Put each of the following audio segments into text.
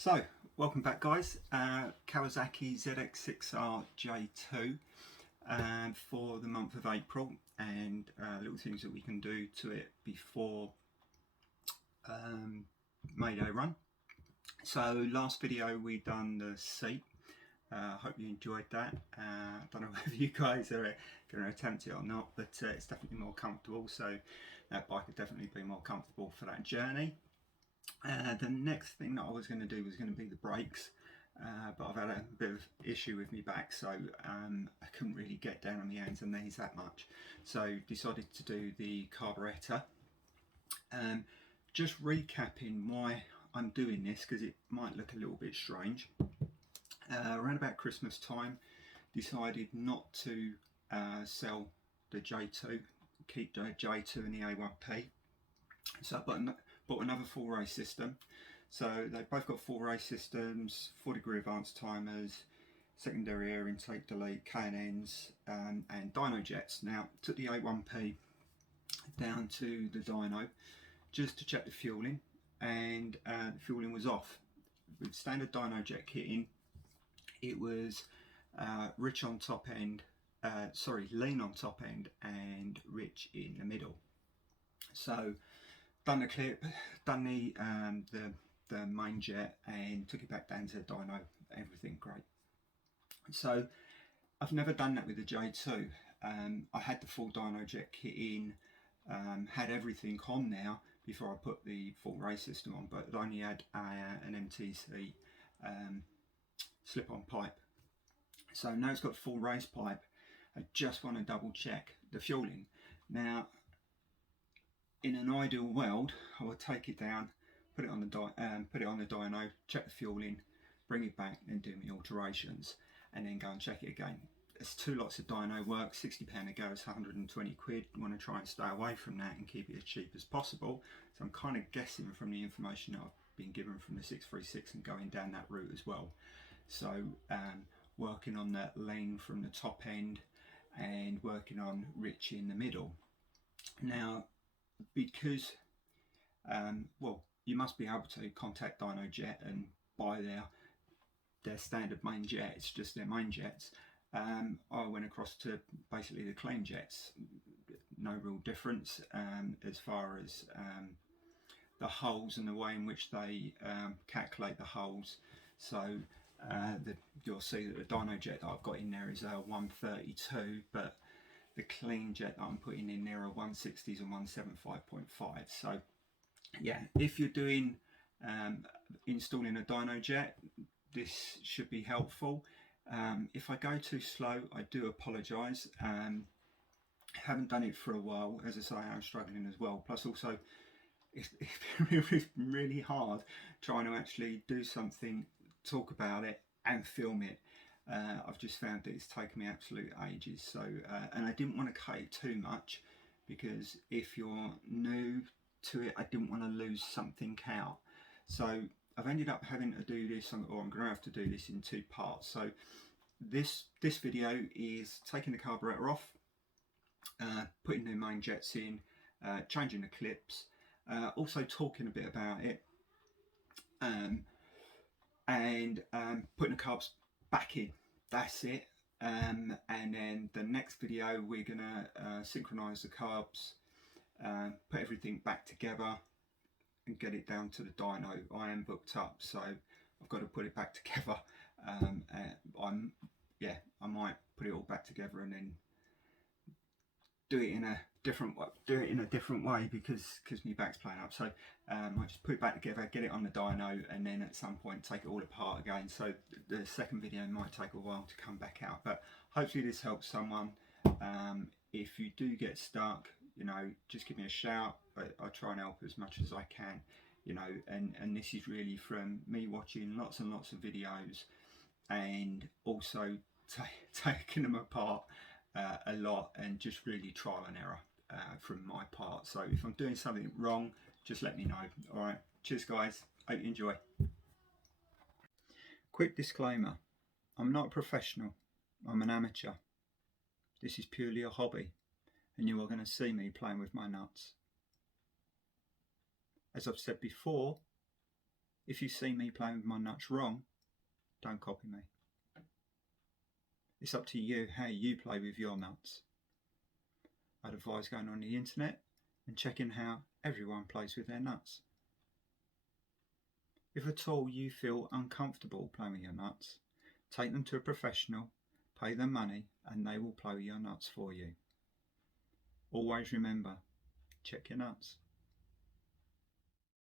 So, welcome back guys, Kawasaki ZX6R J2 for the month of April, and little things that we can do to it before May Day run. So last video we done the seat, hope you enjoyed that. I don't know whether you guys are going to attempt it or not, but it's definitely more comfortable, so that bike would definitely be more comfortable for that journey. The next thing that I was going to do was going to be the brakes, but I've had a bit of issue with my back, so I couldn't really get down on my hands and knees that much, so decided to do the carburetor. Just recapping why I'm doing this, because it might look a little bit strange. Around about Christmas time, decided not to sell the J2, keep the J2 and the A1P, so I bought another full race system. So they've both got full race systems, 4-degree advanced timers, secondary air intake delete, K&Ns, and Dynojets. Now, took the A1P down to the dyno just to check the fueling, and the fueling was off. With standard Dynojet kitting, it was rich on top end, lean on top end and rich in the middle. So done the clip, done the main jet, and took it back down to the dyno. Everything great. So I've never done that with the J2. I had the full Dynojet kit in, had everything on now before I put the full race system on, but it only had an MTC slip-on pipe. So now it's got full race pipe. I just want to double check the fueling. Now, in an ideal world, I would take it down, put it on the dyno, check the fueling, bring it back, and do my alterations, and then go and check it again. It's 2 lots of dyno work, £60 a go, it's 120 quid. I want to try and stay away from that and keep it as cheap as possible. So I'm kind of guessing from the information that I've been given from the 636 and going down that route as well. So working on that lean from the top end and working on rich in the middle. Now, because well, you must be able to contact Dynojet and buy their standard main jets, just their main jets. I went across to basically the clean jets. No real difference as far as the holes and the way in which they calculate the holes. So you'll see that the Dynojet that I've got in there is a 132, but the clean jet that I'm putting in there are 160s and 175.5. So yeah, if you're doing installing a Dynojet, this should be helpful. If I go too slow, I do apologise. Haven't done it for a while. As I say, I'm struggling as well. Plus also, it's really hard trying to actually do something, talk about it and film it. I've just found that it's taken me absolute ages. So and I didn't want to cut it too much, because if you're new to it, I didn't want to lose something out. So I've ended up having to do this, or I'm going to have to do this in 2 parts. So this video is taking the carburetor off, putting the main jets in, changing the clips, also talking a bit about it, and putting the carbs back in. That's it. And then the next video we're gonna synchronize the carbs, put everything back together and get it down to the dyno. I am booked up, so I've got to put it back together. I might put it all back together and then do it in a different way, because my back's playing up. So I just put it back together, get it on the dyno, and then at some point take it all apart again. So the second video might take a while to come back out, but hopefully this helps someone. If you do get stuck, you know, just give me a shout. I try and help as much as I can, you know, and this is really from me watching lots and lots of videos, and also taking them apart a lot, and just really trial and error from my part. So if I'm doing something wrong, just let me know. All right, cheers guys, hope you enjoy. Quick disclaimer, I'm not a professional, I'm an amateur. This is purely a hobby, and you are going to see me playing with my nuts. As I've said before, if you see me playing with my nuts wrong, don't copy me. It's up to you how you play with your nuts. I'd advise going on the internet and checking how everyone plays with their nuts. If at all you feel uncomfortable playing with your nuts, take them to a professional, pay them money, and they will play with your nuts for you. Always remember, check your nuts.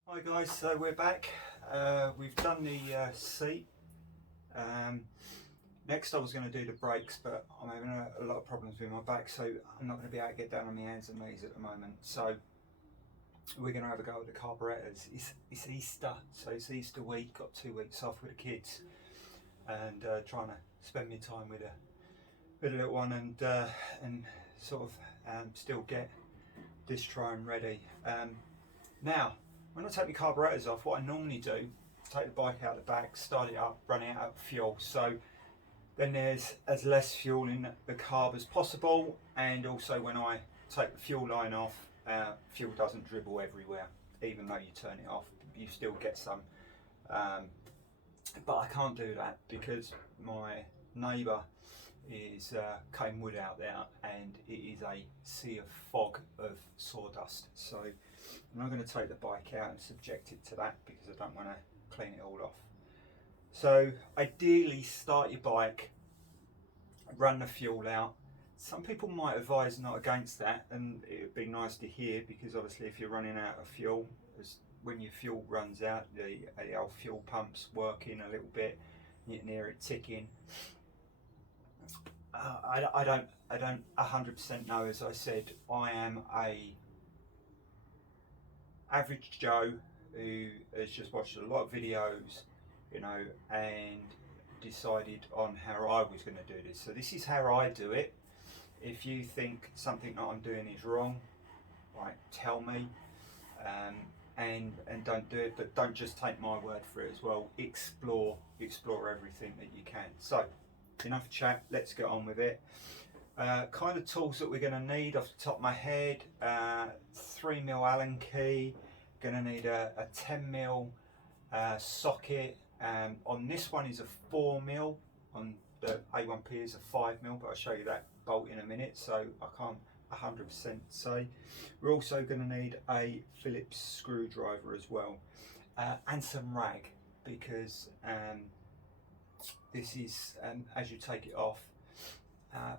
Hi guys, so we're back. We've done the seat. Next I was going to do the brakes, but I'm having a lot of problems with my back, so I'm not going to be able to get down on my hands and knees at the moment. So we're going to have a go at the carburetors. It's Easter, so it's Easter week, got 2 weeks off with the kids, and trying to spend my time with a little one, and sort of still get this trying ready. Now, when I take the carburetors off, what I normally do, take the bike out the back, start it up, run it out of fuel, so then there's as less fuel in the carb as possible, and also when I take the fuel line off, fuel doesn't dribble everywhere. Even though you turn it off, you still get some, but I can't do that because my neighbour is cutting wood out there, and it is a sea of fog of sawdust, so I'm not going to take the bike out and subject it to that because I don't want to clean it all off. So ideally start your bike, run the fuel out. Some people might advise not against that, and it would be nice to hear, because obviously if you're running out of fuel, when your fuel runs out, the old fuel pump's working a little bit, you can hear it ticking. I don't 100% know. As I said, I am a average Joe who has just watched a lot of videos, you know, and decided on how I was going to do this. So this is how I do it. If you think something that I'm doing is wrong, right, tell me, and don't do it, but don't just take my word for it as well. Explore everything that you can. So enough chat, let's get on with it. Kind of tools that we're going to need off the top of my head: 3mm Allen key, going to need a 10mm socket. On this one is a 4mm, on the A1P is a 5mm, but I'll show you that bolt in a minute, so I can't 100% say. We're also going to need a Phillips screwdriver as well, and some rag, because this is, as you take it off,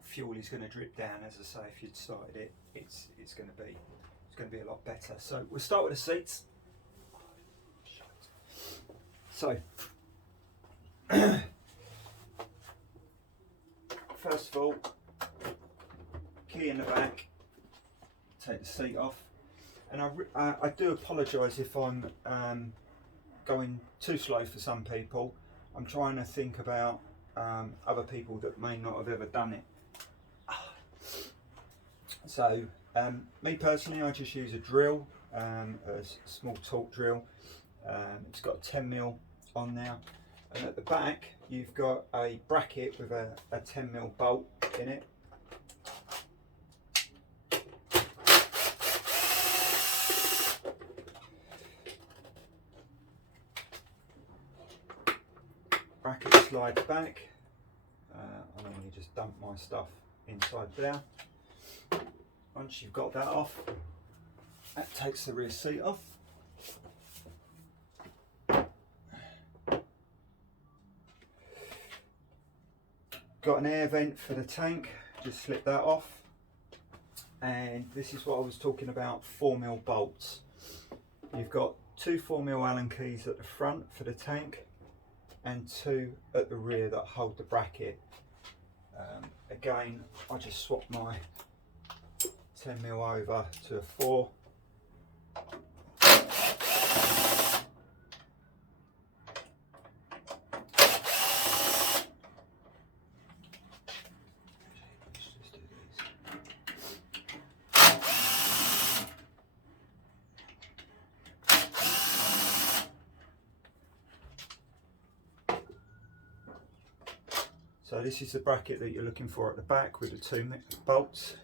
fuel is going to drip down. As I say, if you'd started it, it's going to be a lot better. So we'll start with the seats. So first of all, key in the back, take the seat off, and I do apologise if I'm going too slow for some people. I'm trying to think about other people that may not have ever done it. So me personally, I just use a drill, a small torque drill. It's got a 10mm on there, and at the back you've got a bracket with a 10mm bolt in it. Bracket slides back. I normally just dump my stuff inside there. Once you've got that off, that takes the rear seat off. Got an air vent for the tank, just slip that off. And this is what I was talking about, 4mm bolts. You've got 2 4mm Allen keys at the front for the tank, and 2 at the rear that hold the bracket. Again, I just swap my 10mm over to a 4. So this is the bracket that you're looking for at the back with the 2 bolts.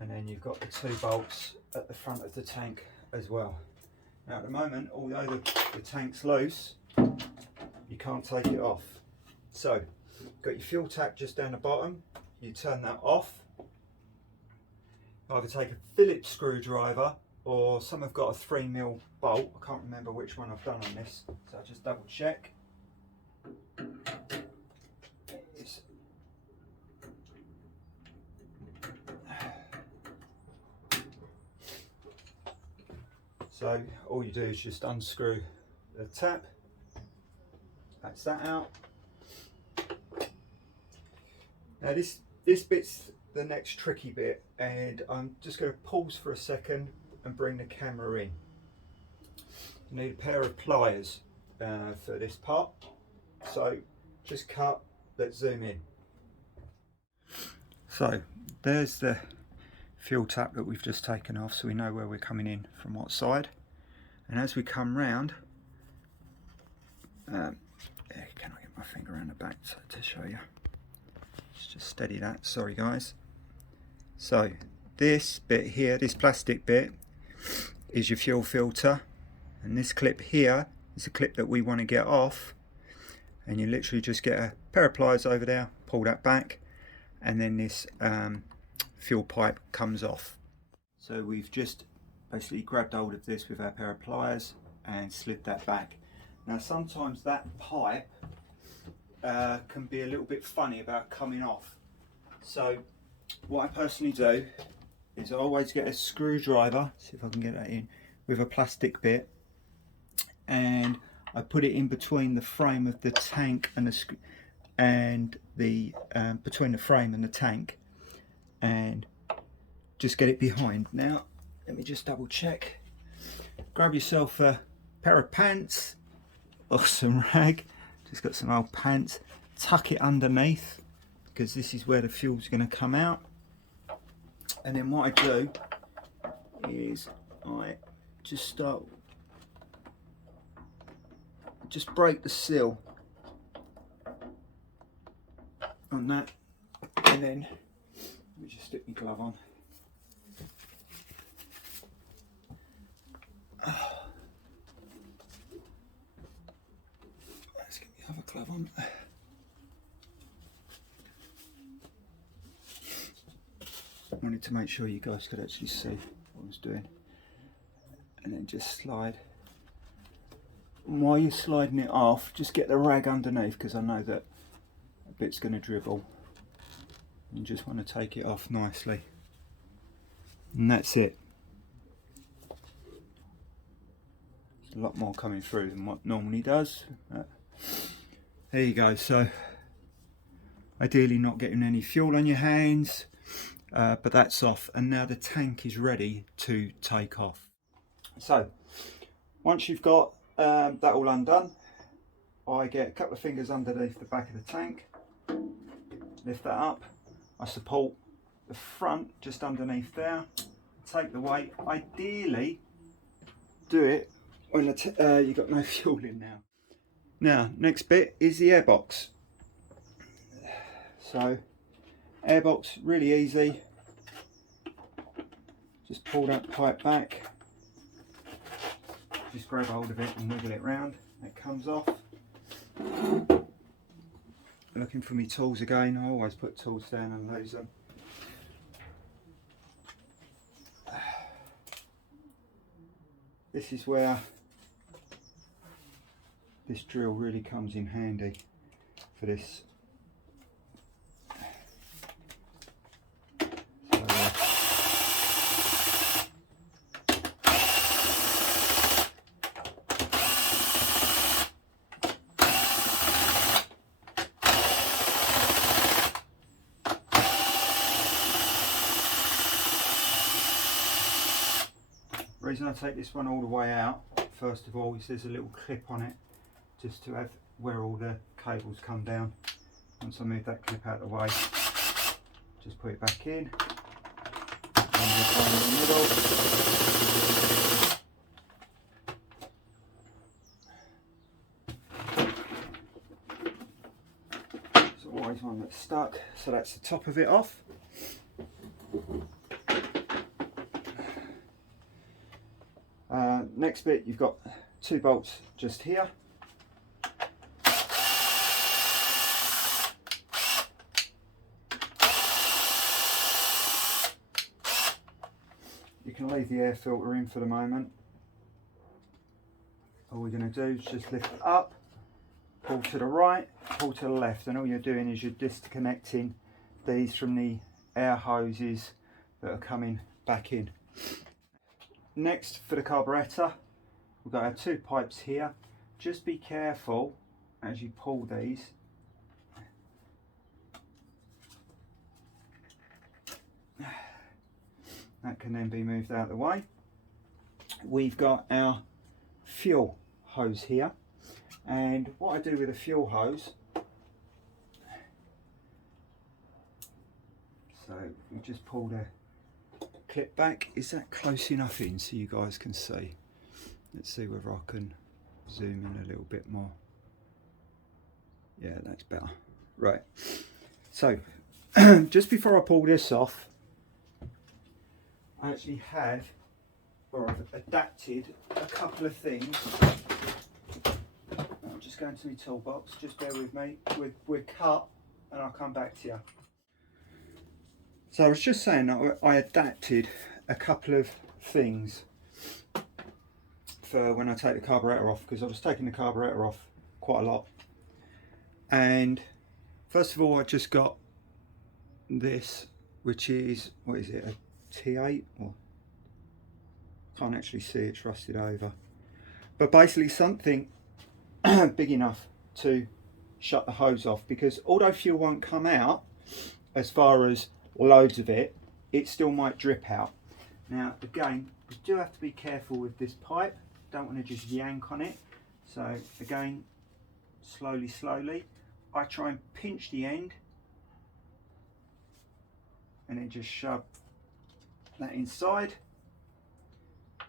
And then you've got the 2 bolts at the front of the tank as well. Now at the moment, although the tank's loose, you can't take it off. So you've got your fuel tap just down the bottom, you turn that off. Either take a Phillips screwdriver, or some have got a 3mm bolt. I can't remember which one I've done on this, so I'll just double check. So all you do is just unscrew the tap, that's that out. Now this bit's the next tricky bit, and I'm just going to pause for a second and bring the camera in. You need a pair of pliers for this part, so just cut, let's zoom in. So there's the fuel tap that we've just taken off, so we know where we're coming in from what side. And as we come round, can I get my finger around the back to show you? Let's just steady that, sorry guys. So this bit here, this plastic bit, is your fuel filter, and this clip here is a clip that we want to get off, and you literally just get a pair of pliers over there, pull that back, and then this fuel pipe comes off. So we've just basically grabbed hold of this with our pair of pliers and slid that back. Now sometimes that pipe can be a little bit funny about coming off. So what I personally do is I always get a screwdriver, see if I can get that in, with a plastic bit, and I put it in between the frame of the tank and the between the frame and the tank, and just get it behind. Now let me just double check. Grab yourself a pair of pants or some rag, just got some old pants, tuck it underneath because this is where the fuel's going to come out. And then what I do is I just break the seal on that, and then let me just stick my glove on. Let's get the other glove on. I wanted to make sure you guys could actually see what I was doing, and then just slide. And while you're sliding it off, just get the rag underneath, because I know that a bit's going to dribble. You just want to take it off nicely, and that's it. There's a lot more coming through than what normally does. There you go. So ideally not getting any fuel on your hands. But that's off, and now the tank is ready to take off. So once you've got that all undone, I get a couple of fingers underneath the back of the tank, lift that up, I support the front just underneath there, take the weight. Ideally do it when you've got no fuel in now. Now next bit is the airbox. So airbox, really easy. Just pull that pipe back, just grab hold of it and wiggle it round. It comes off. Looking for my tools again. I always put tools down and lose them. This is where this drill really comes in handy for this. The reason I take this one all the way out, first of all, is there's a little clip on it just to have where all the cables come down. Once I move that clip out of the way, just put it back in, and in the middle. There's always one that's stuck, so that's the top of it off. Next bit, you've got 2 bolts just here. You can leave the air filter in for the moment. All we're going to do is just lift it up, pull to the right, pull to the left, and all you're doing is you're disconnecting these from the air hoses that are coming back in. Next, for the carburetor, we've got our 2 pipes here. Just be careful as you pull these. That can then be moved out of the way. We've got our fuel hose here, and what I do with a fuel hose, so we just pull the clip back. Is that close enough in so you guys can see? Let's see whether I can zoom in a little bit more. Yeah, that's better. Right, so just before I pull this off, I actually have, or I've adapted a couple of things. I'm just going to my toolbox, just bear with me. We're cut and I'll come back to you. So I was just saying that I adapted a couple of things for when I take the carburetor off, because I was taking the carburetor off quite a lot. And first of all, I just got this, which is, what is it, a T8? Or can't actually see, it's rusted over, but basically something big enough to shut the hose off, because although fuel won't come out as far as loads of it, it still might drip out. Now again, you do have to be careful with this pipe, don't want to just yank on it. So again, slowly I try and pinch the end and then just shove that inside,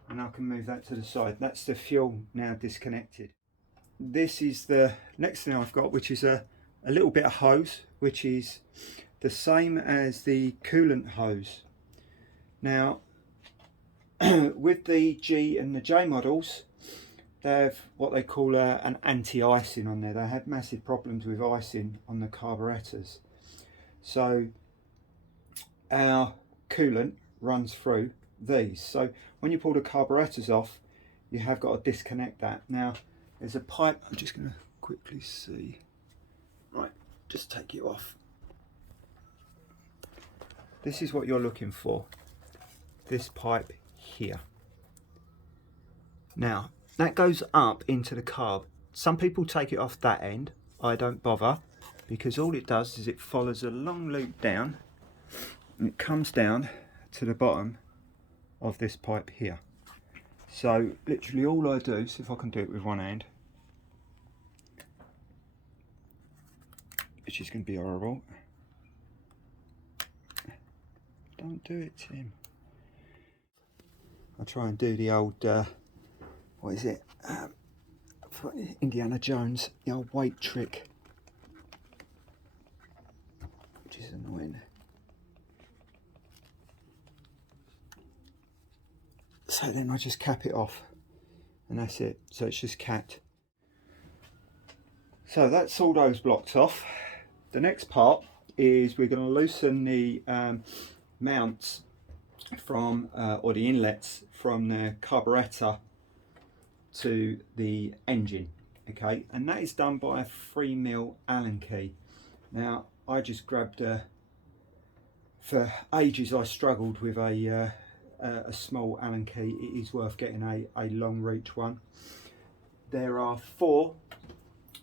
and I can move that to the side. That's the fuel now disconnected. This is the next thing I've got, which is a little bit of hose, which is the same as the coolant hose. Now with the G and the J models, they have what they call an anti-icing on there. They had massive problems with icing on the carburetors. So our coolant runs through these. So when you pull the carburetors off, you have got to disconnect that. Now there's a pipe, I'm just going to quickly see. Right, just take it off. This is what you're looking for, this pipe here. Now that goes up into the carb. Some people take it off that end. I don't bother, because all it does is it follows a long loop down and it comes down to the bottom of this pipe here. So literally all I do, see if I can do it with one hand, which is going to be horrible. Don't do it, Tim. I try and do the old, what is it, for Indiana Jones, the old weight trick, which is annoying. So then I just cap it off, and that's it. So it's just capped. So that's all those blocks off. The next part is we're going to loosen the mounts from, or the inlets from the carburetor to the engine. Okay, and that is done by a 3mm Allen key. Now I just grabbed for ages I struggled with a small Allen key. It is worth getting a long reach one. There are 4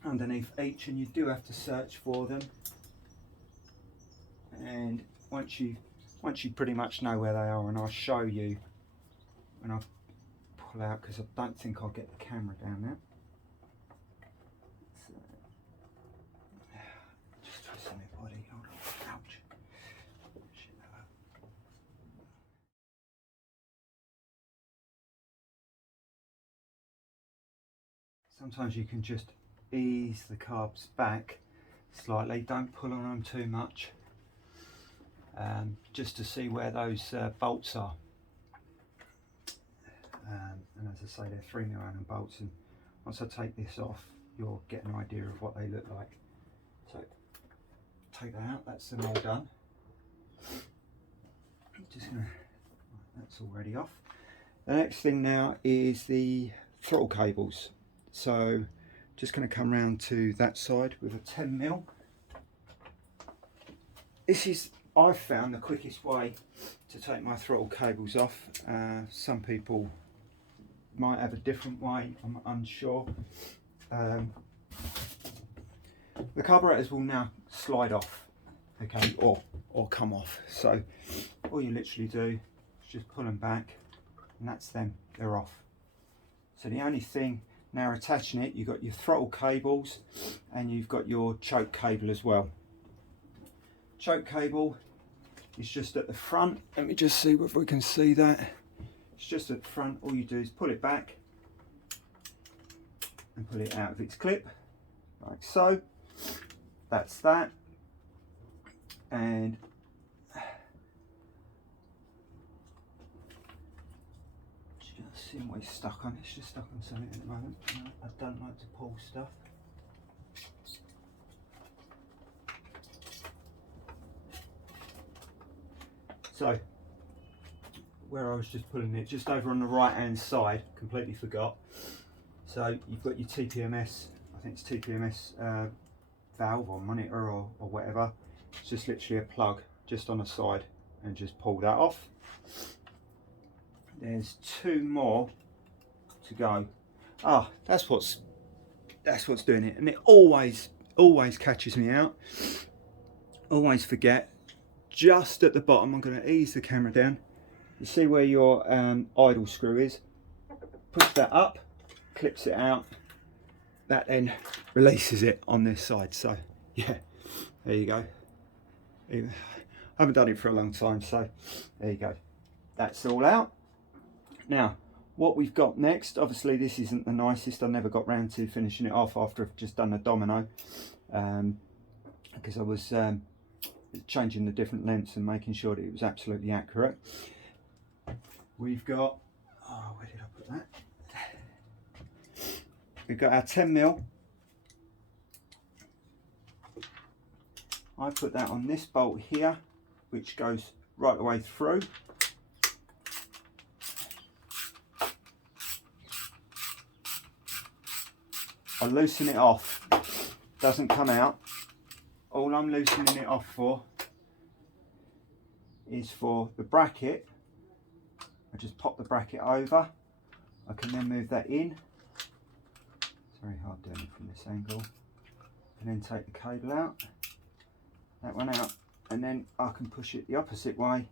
underneath each, and you do have to search for them, and once you pretty much know where they are, and I'll show you when I pull out, because I don't think I'll get the camera down there. So, just twisting my body, hold on, ouch. Sometimes you can just ease the carbs back slightly, don't pull on them too much, just to see where those bolts are, and and as I say, they're 3mm Allen bolts, and once I take this off, you'll get an idea of what they look like. So take that out, that's them all done. Just gonna, that's already off. The next thing now is the throttle cables. So just going to come round to that side with a 10mm. This is, I've found, the quickest way to take my throttle cables off. Some people might have a different way, I'm unsure. The carburetors will now slide off, okay, or come off. So all you literally do is just pull them back, and that's them, they're off. So the only thing now attaching it, you've got your throttle cables and you've got your choke cable as well. Choke cable is just at the front. Let me just see if we can see that. It's just at the front. All you do is pull it back and pull it out of its clip, like so. That's that. And seeing what it's stuck on. It's just stuck on something at the moment. I don't like to pull stuff. So where I was just pulling it, just over on the right hand side, completely forgot. So you've got your TPMS, I think it's TPMS valve or monitor or whatever. It's just literally a plug just on the side, and just pull that off. There's 2 more to go. Ah, that's what's doing it, and it always catches me out. Always forget. Just at the bottom, I'm going to ease the camera down. You see where your idle screw is? Push that up, clips it out. That then releases it on this side. So yeah, there you go. I haven't done it for a long time, so there you go. That's all out. Now, what we've got next, obviously this isn't the nicest. I never got round to finishing it off after I've just done a domino, because I was changing the different lengths and making sure that it was absolutely accurate. We've got, oh, where did I put that? We've got our 10mm. I put that on this bolt here, which goes right the way through. I loosen it off, doesn't come out. All I'm loosening it off for is for the bracket. I just pop the bracket over. I can then move that in. It's very hard doing it from this angle. And then take the cable out, that one out, and then I can push it the opposite way,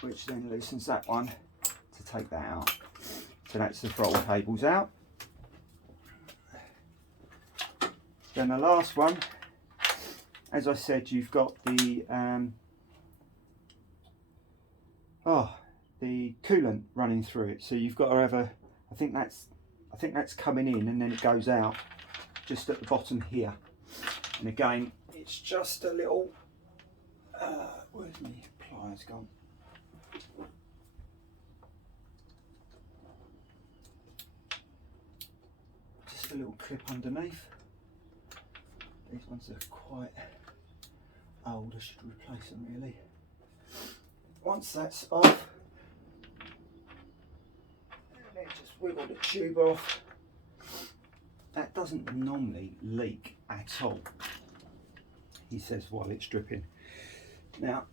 which then loosens that one to take that out. So that's the throttle cables out. Then the last one, as I said, you've got the coolant running through it. So you've got to have a, I think that's coming in and then it goes out just at the bottom here. And again, it's just a little, where's my pliers gone? Just a little clip underneath. These ones are quite old, I should replace them really. Once that's off, then just wiggle the tube off. That doesn't normally leak at all, he says while it's dripping. Now,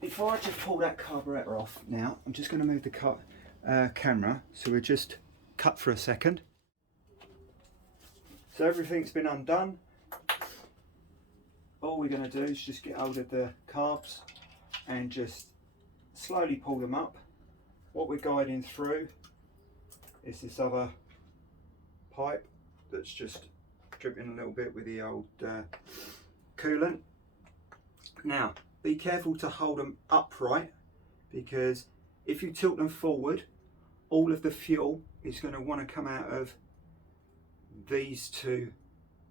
before I just pull that carburetor off now, I'm just going to move the camera, so we're just cut for a second. So everything's been undone. All we're going to do is just get hold of the carbs and just slowly pull them up. What we're guiding through is this other pipe that's just dripping a little bit with the old coolant. Now, be careful to hold them upright, because if you tilt them forward, all of the fuel is going to want to come out of these 2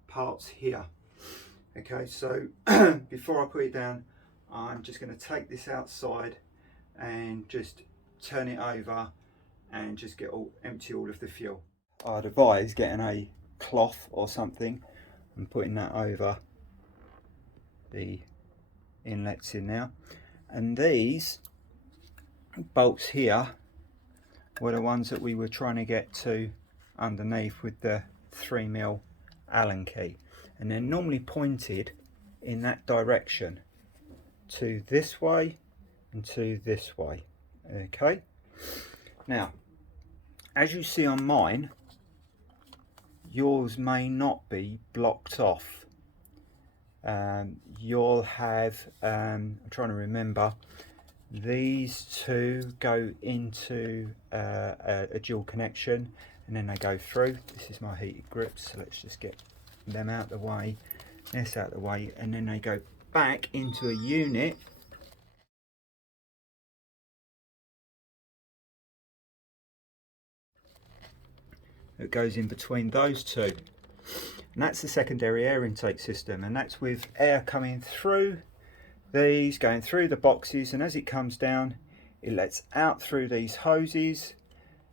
parts here. Okay, so before I put it down, I'm just going to take this outside and just turn it over and just empty all of the fuel. I'd advise getting a cloth or something and putting that over the inlets in now. And these bolts here were the ones that we were trying to get to underneath with the 3mm Allen key, and they're normally pointed in that direction, to this way and to this way. Okay, now as you see on mine, yours may not be blocked off. You'll have, I'm trying to remember, these two go into a dual connection and then they go through. This is my heated grips, so let's just get them out of the way, this out of the way, and then they go back into a unit that goes in between those two. And that's the secondary air intake system, and that's with air coming through these, going through the boxes, and as it comes down it lets out through these hoses,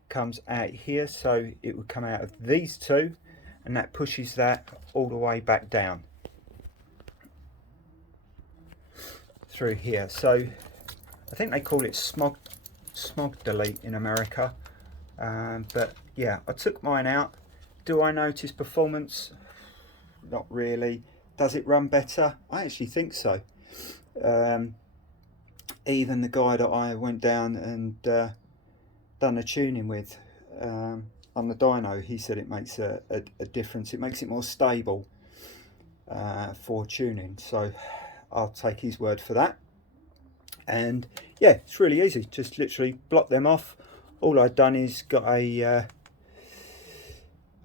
comes out here, so it would come out of these two, and that pushes that all the way back down through here. So I think they call it smog delete in America, but yeah, I took mine out. Do I notice performance? Not really. Does it run better? I actually think so. Even the guy that I went down and done a tuning with on the dyno, he said it makes a difference. It makes it more stable for tuning, so I'll take his word for that. And yeah, it's really easy, just literally block them off. All I've done is got a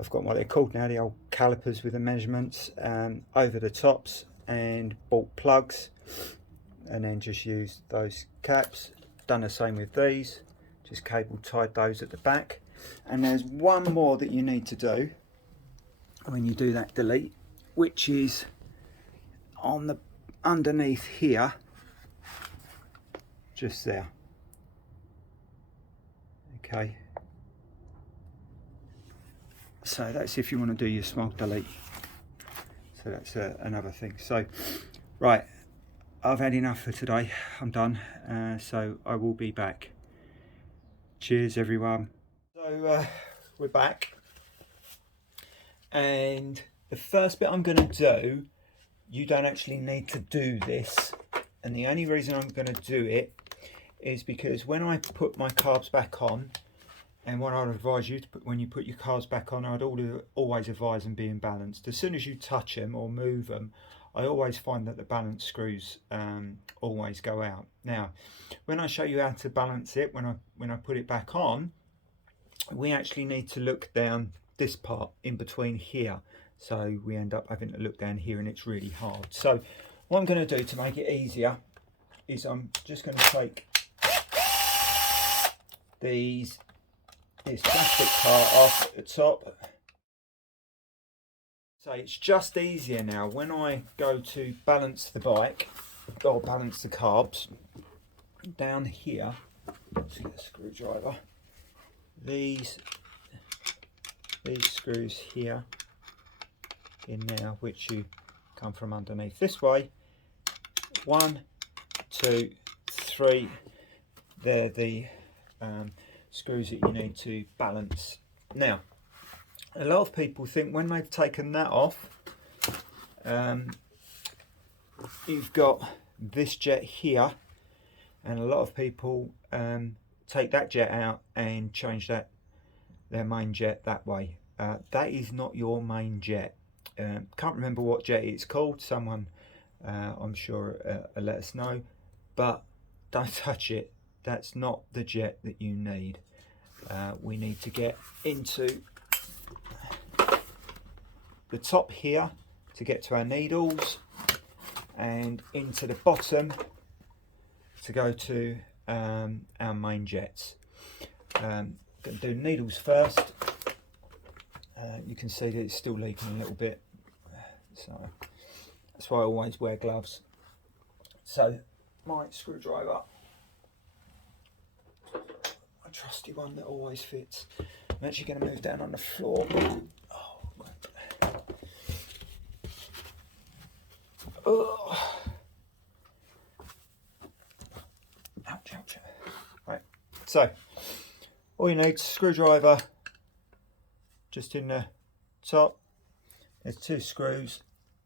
I've got what they're called now, the old calipers with the measurements over the tops, and bought plugs, and then just used those caps. Done the same with these, just cable tied those at the back. And there's one more that you need to do when you do that delete, which is on the underneath here, just there. Okay, so that's if you want to do your smog delete. So that's another thing. So right, I've had enough for today. I'm done. So I will be back. Cheers everyone. So we're back, and the first bit I'm going to do, you don't actually need to do this, and the only reason I'm going to do it is because when I put my carbs back on, and what I'd advise you to put when you put your carbs back on, I'd always advise them being balanced. As soon as you touch them or move them, I always find that the balance screws always go out. Now, when I show you how to balance it, when I put it back on, we actually need to look down this part in between here. So we end up having to look down here, and it's really hard. So what I'm going to do to make it easier is I'm just going to take this plastic part off at the top. So it's just easier now when I go to balance the bike or balance the carbs down here. Let's get a screwdriver. These screws here in there, which you come from underneath this way. 1, 2, 3. They're the screws that you need to balance. Now, a lot of people think when they've taken that off, you've got this jet here, and a lot of people take that jet out and change their main jet that way. That is not your main jet. Can't remember what jet it's called. Someone I'm sure let us know, but don't touch it. That's not the jet that you need. We need to get into the top here to get to our needles, and into the bottom to go to our main jets. Going to do needles first. You can see that it's still leaking a little bit, so that's why I always wear gloves. So my screwdriver, I trusty one that always fits. I'm actually going to move down on the floor. Oh. Ouch, ouch. Right, so all you need is a screwdriver just in the top. There's 2 screws.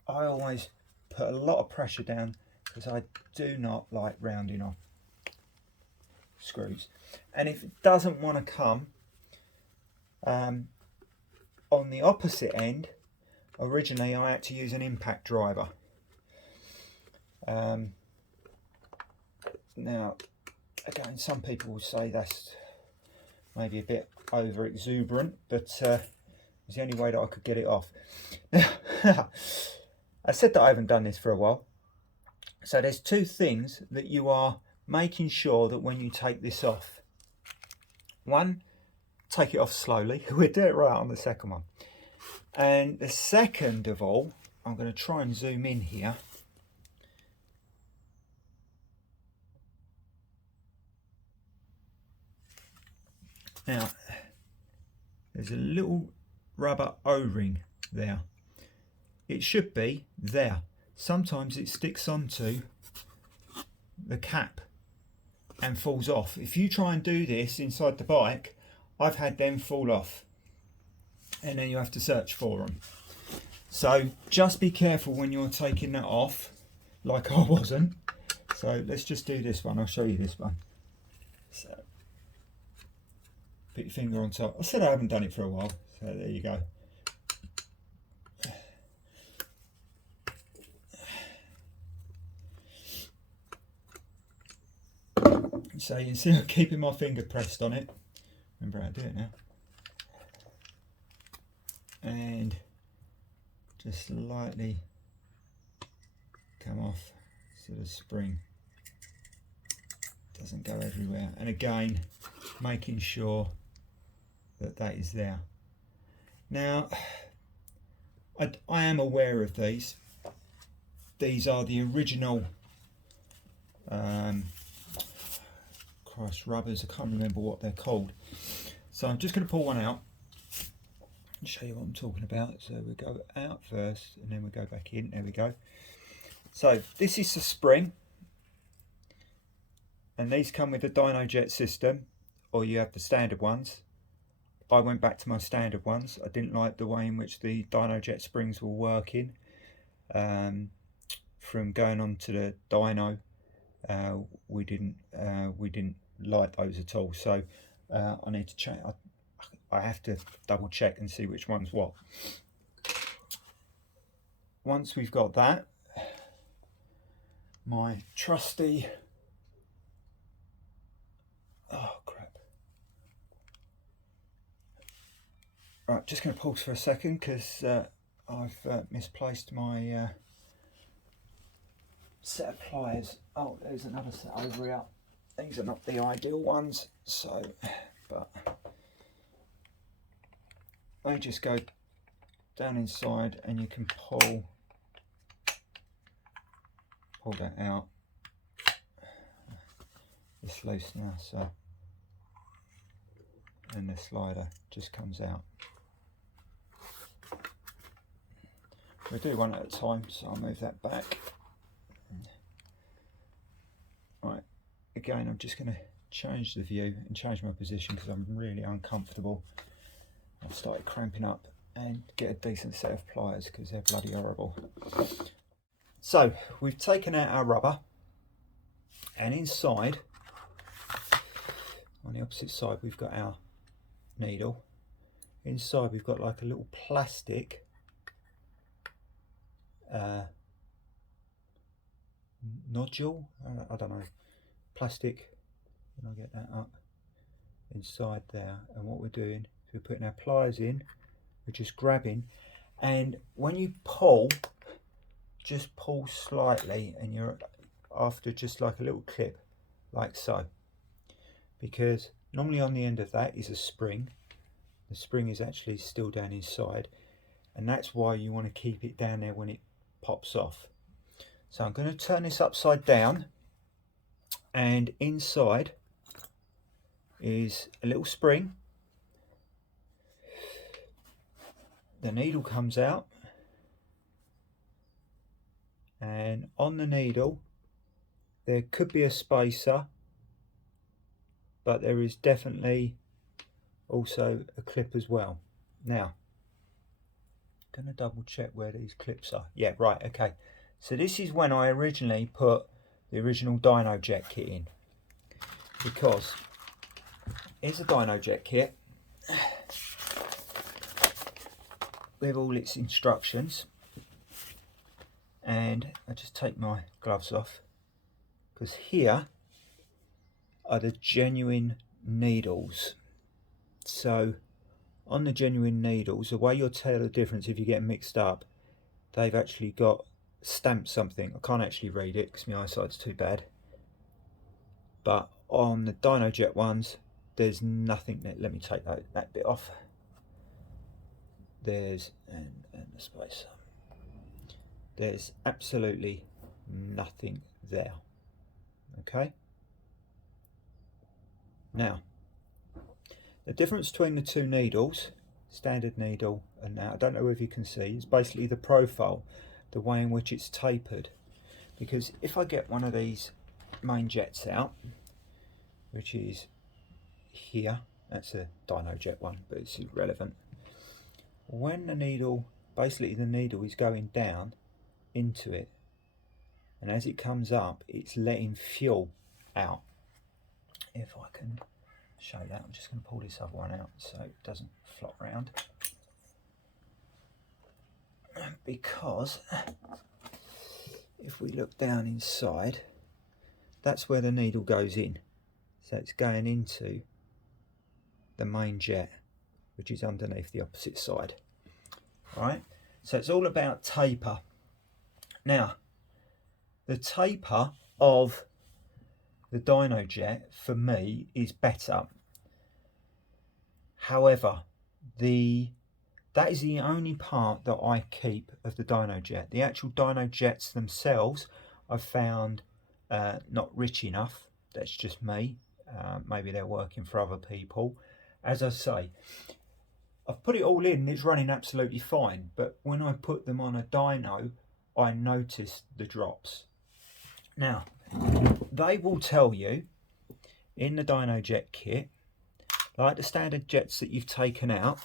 I always put a lot of pressure down because I do not like rounding off screws. And if it doesn't want to come on the opposite end, originally I had to use an impact driver. Now, again, some people will say that's maybe a bit over exuberant, but it's the only way that I could get it off. I said that I haven't done this for a while. So there's 2 things that you are making sure that when you take this off. One, take it off slowly. We'll do it right on the second one. And the second of all, I'm going to try and zoom in here. Now, there's a little rubber O-ring there. It should be there. Sometimes it sticks onto the cap and falls off. If you try and do this inside the bike, I've had them fall off and then you have to search for them. So just be careful when you're taking that off, like I wasn't. So let's just do this one. I'll show you this one. So put your finger on top. I said I haven't done it for a while, so there you go. So you can see I'm keeping my finger pressed on it. Remember how to do it now. And just lightly come off so the spring doesn't go everywhere. And again, making sure that that is there. Now, I am aware of these. These are the original rubbers. I can't remember what they're called. So I'm just going to pull one out and show you what I'm talking about. So we go out first and then we go back in. There we go. So this is the spring, and these come with the Dynojet system, or you have the standard ones. I went back to my standard ones. I didn't like the way in which the Dynojet springs were working. From going on to the dyno, we didn't like those at all. So I need to check. I have to double check and see which one's what. Once we've got that, my trusty, oh crap. Right, just going to pause for a second because I've misplaced my set of pliers. Oh, there's another set over here. These are not the ideal ones, so, but they just go down inside and you can pull that out. It's loose now, so, and the slider just comes out. We'll do one at a time, so I'll move that back. Right, again, I'm just going to change the view and change my position because I'm really uncomfortable. I've started cramping up, and get a decent set of pliers because they're bloody horrible. So we've taken out our rubber, and inside, on the opposite side, we've got our needle. Inside we've got like a little plastic nodule, I don't know, plastic, and I'll get that up inside there. And what we're doing is we're putting our pliers in, we're just grabbing, and when you pull, just pull slightly, and you're after just like a little clip, like so, because normally on the end of that is a spring. The spring is actually still down inside, and that's why you want to keep it down there when it pops off. So I'm going to turn this upside down, and inside is a little spring. The needle comes out, and on the needle there could be a spacer, but there is definitely also a clip as well. Now, I'm going to double check where these clips are. Yeah, right, okay. So this is when I originally put the original Dynojet kit in, because here's a Dynojet kit with all its instructions, and I just take my gloves off because here are the genuine needles. So on the genuine needles, the way you'll tell the difference if you get mixed up, they've actually got stamped something. I can't actually read it because my eyesight's too bad, but on the Dynojet ones there's nothing. Let me take that bit off. There's and the spacer. There's absolutely nothing there. Okay, now the difference between the two needles, standard needle and now, I don't know if you can see, it's basically the profile, the way in which it's tapered. Because if I get one of these main jets out, which is here, that's a Dynojet one, but it's irrelevant. When the needle, basically the needle is going down into it, and as it comes up, it's letting fuel out. If I can show that, I'm just going to pull this other one out so it doesn't flop around, because if we look down inside, that's where the needle goes in. So it's going into the main jet, which is underneath the opposite side. Right, so it's all about taper. Now, the taper of the Dynojet for me is better. However, that is the only part that I keep of the Dynojet. The actual Dynojets themselves I've found not rich enough. That's just me. Maybe they're working for other people. As I say, I've put it all in and it's running absolutely fine, but when I put them on a dyno, I noticed the drops. Now, they will tell you in the Dynojet kit, like the standard jets that you've taken out,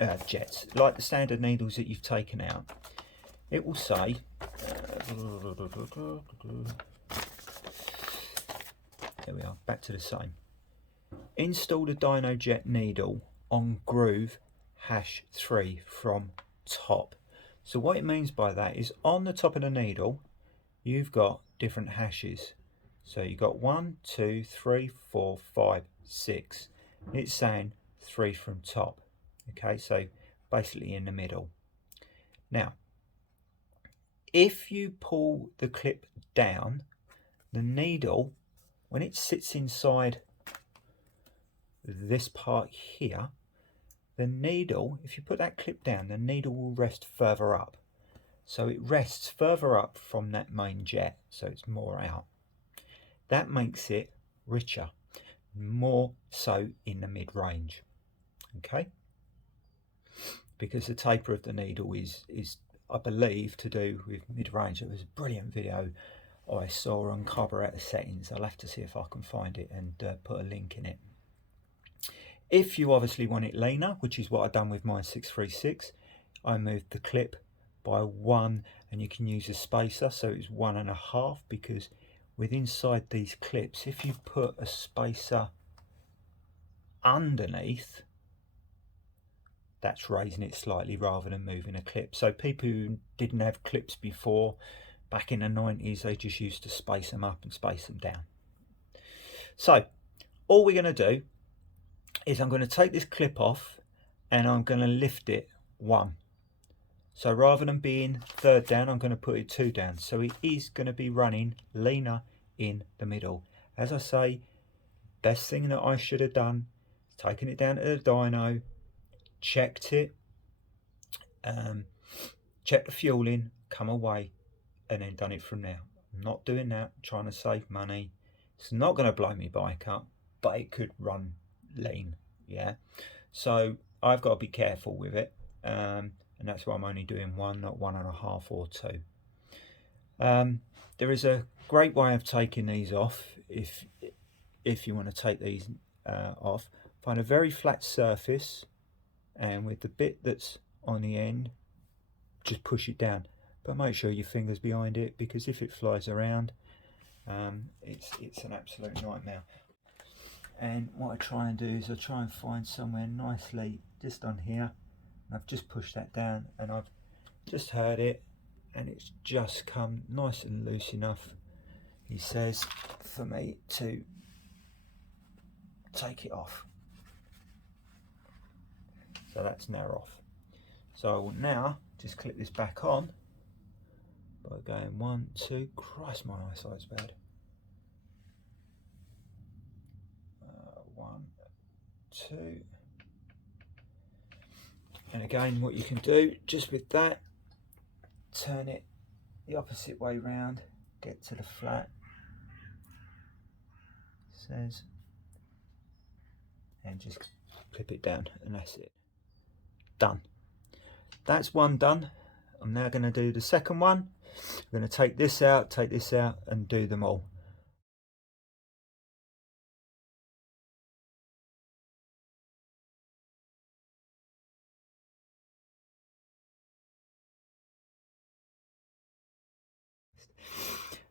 like the standard needles that you've taken out, it will say, there we are, back to the same. Install the Dynojet needle on groove #3 from top. So what it means by that is on the top of the needle, you've got different hashes. So you've got 1, 2, 3, 4, 5, 6. It's saying 3 from top. Okay, so basically in the middle. Now, if you pull the clip down, the needle, when it sits inside this part here, the needle, if you put that clip down, the needle will rest further up. So it rests further up from that main jet, so it's more out. That makes it richer, more so in the mid-range. Okay, because the taper of the needle is I believe to do with mid-range. It was a brilliant video I saw on carburetor settings. I'll have to see if I can find it and put a link in it. If you obviously want it leaner, which is what I've done with my 636, I moved the clip by 1, and you can use a spacer, so it's 1.5, because with inside these clips, if you put a spacer underneath, that's raising it slightly rather than moving a clip. So people who didn't have clips before, back in the 90s, they just used to space them up and space them down. So all we're going to do is I'm going to take this clip off and I'm going to lift it 1. So rather than being 3rd down, I'm going to put it 2 down. So it is going to be running leaner in the middle. As I say, best thing that I should have done is taken it down to the dyno, checked it, checked the fuel in, come away, and then done it from there. I'm not doing that, I'm trying to save money. It's not going to blow my bike up, but it could run lean, yeah. So I've got to be careful with it, and that's why I'm only doing one, not 1.5 or 2. There is a great way of taking these off if you want to take these off. Find a very flat surface, and with the bit that's on the end, just push it down, but make sure your finger's behind it, because if it flies around, it's an absolute nightmare. And what I try and do is I try and find somewhere nicely just on here, and I've just pushed that down, and I've just heard it, and it's just come nice and loose enough, he says, for me to take it off. So that's now off. So I will now just clip this back on by going 1, 2, Christ, my eyesight's bad. 1, 2. And again, what you can do just with that, turn it the opposite way round, get to the flat, says, and just clip it down, and that's it. Done. That's one done. I'm now going to do the second one. I'm going to take this out, and do them all.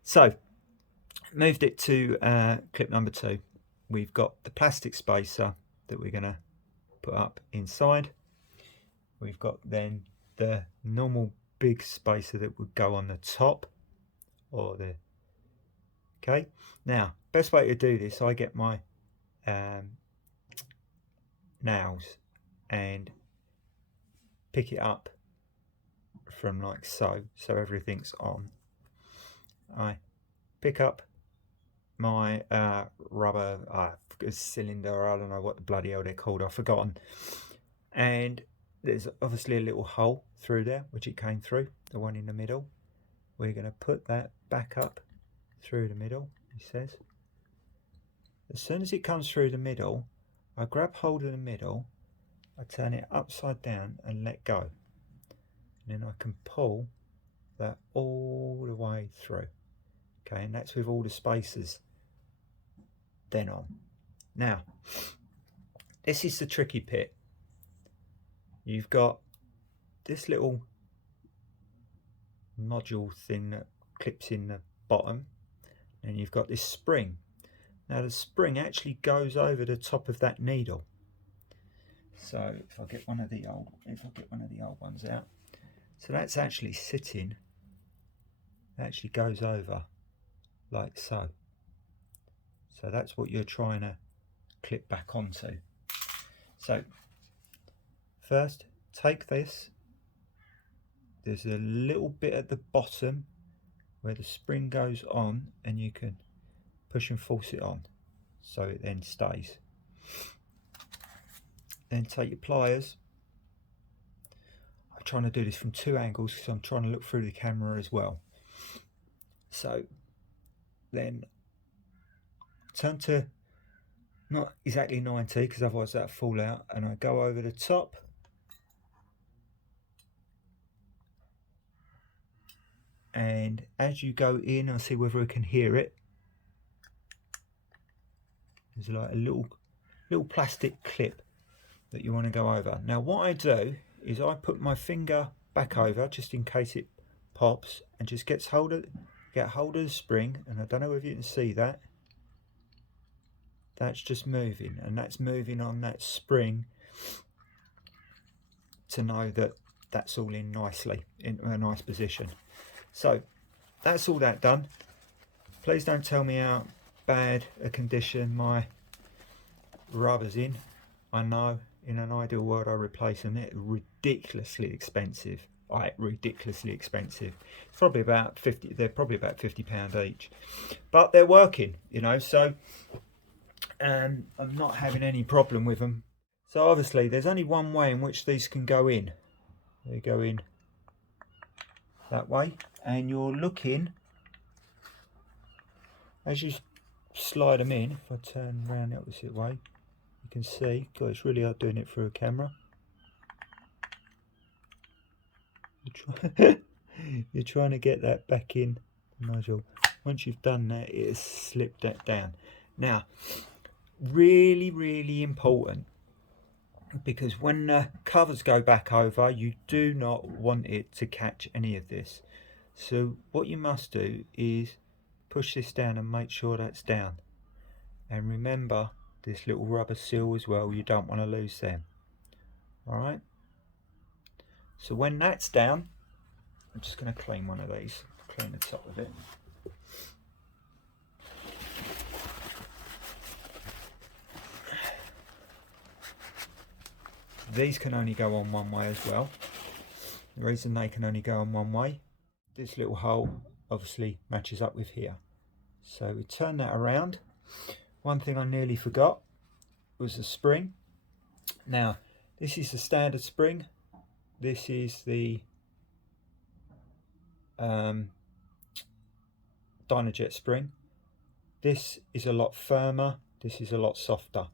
So, moved it to clip number 2. We've got the plastic spacer that we're going to put up inside. We've got then the normal big spacer that would go on the top, or the, okay. Now, best way to do this, I get my nails and pick it up from like so everything's on. I pick up my rubber cylinder, I don't know what the bloody hell they're called, I've forgotten, and there's obviously a little hole through there which it came through, the one in the middle. We're going to put that back up through the middle, he says. As soon as it comes through the middle, I grab hold of the middle, I turn it upside down and let go, and then I can pull that all the way through. Okay, and that's with all the spacers then on. Now, this is the tricky bit. You've got this little module thing that clips in the bottom, and you've got this spring. Now the spring actually goes over the top of that needle. So if I get one of the old ones out, so that's actually sitting, it actually goes over like so. So that's what you're trying to clip back onto. So first, take this. There's a little bit at the bottom where the spring goes on, and you can push and force it on so it then stays. Then take your pliers. I'm trying to do this from 2 angles because I'm trying to look through the camera as well. So then turn to not exactly 90, because otherwise that'll fall out, and I go over the top, and as you go in, I'll see whether I can hear it. There's like a little plastic clip that you want to go over. Now what I do is I put my finger back over just in case it pops, and just get hold of the spring, and I don't know if you can see that. That's just moving, and that's moving on that spring to know that that's all in nicely, in a nice position. So that's all that done. Please don't tell me how bad a condition my rubber's in. I know in an ideal world I replace them. They're ridiculously expensive. Ridiculously expensive. It's probably about 50. They're probably about £50 each, but they're working, you know. So I'm not having any problem with them. So obviously there's only one way in which these can go in. They go in that way, and you're looking, as you slide them in, if I turn around the opposite way, you can see. God, it's really hard doing it through a camera. You're trying to get that back in the nozzle. Once you've done that, it has slipped that down. Now, really important, because when the covers go back over, you do not want it to catch any of this. So what you must do is push this down and make sure that's down. And remember this little rubber seal as well, you don't want to lose them. Alright, so when that's down, I'm just going to clean one of these, clean the top of it. These can only go on one way as well. The reason they can only go on one way, this little hole obviously matches up with here. So we turn that around. One thing I nearly forgot was the spring. Now, this is the standard spring. This is the Dynojet spring. This is a lot firmer. This is a lot softer.